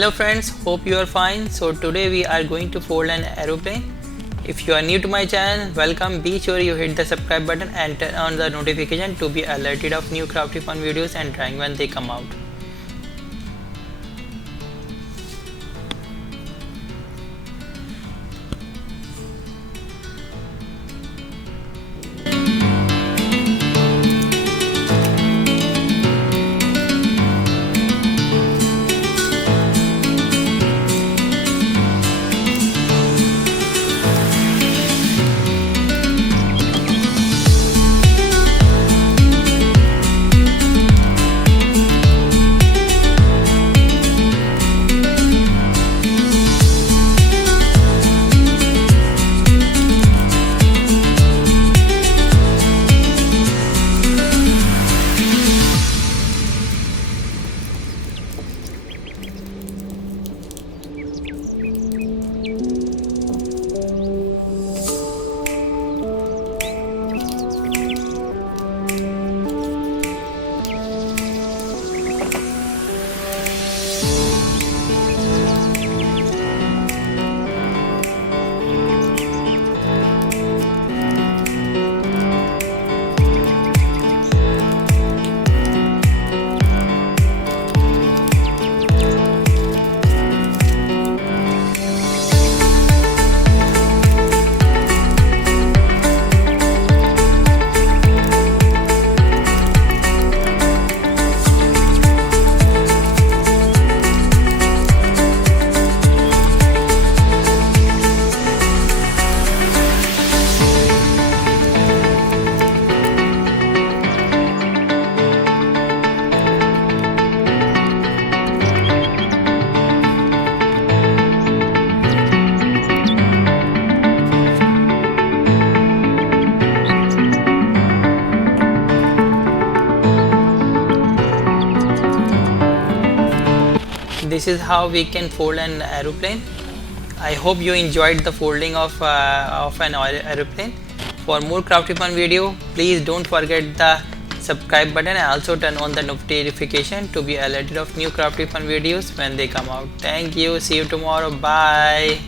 Hello friends, hope you are fine. So today we are going to fold an aeroplane. If you are new to my channel, welcome. Be sure you hit the subscribe button and turn on the notification to be alerted of new crafty fun videos and drawing when they come out. This is how we can fold an aeroplane. I hope you enjoyed the folding of an aeroplane. For more crafty fun video, please don't forget the subscribe button and also turn on the notification to be alerted of new crafty fun videos when they come out. Thank you. See you tomorrow. Bye.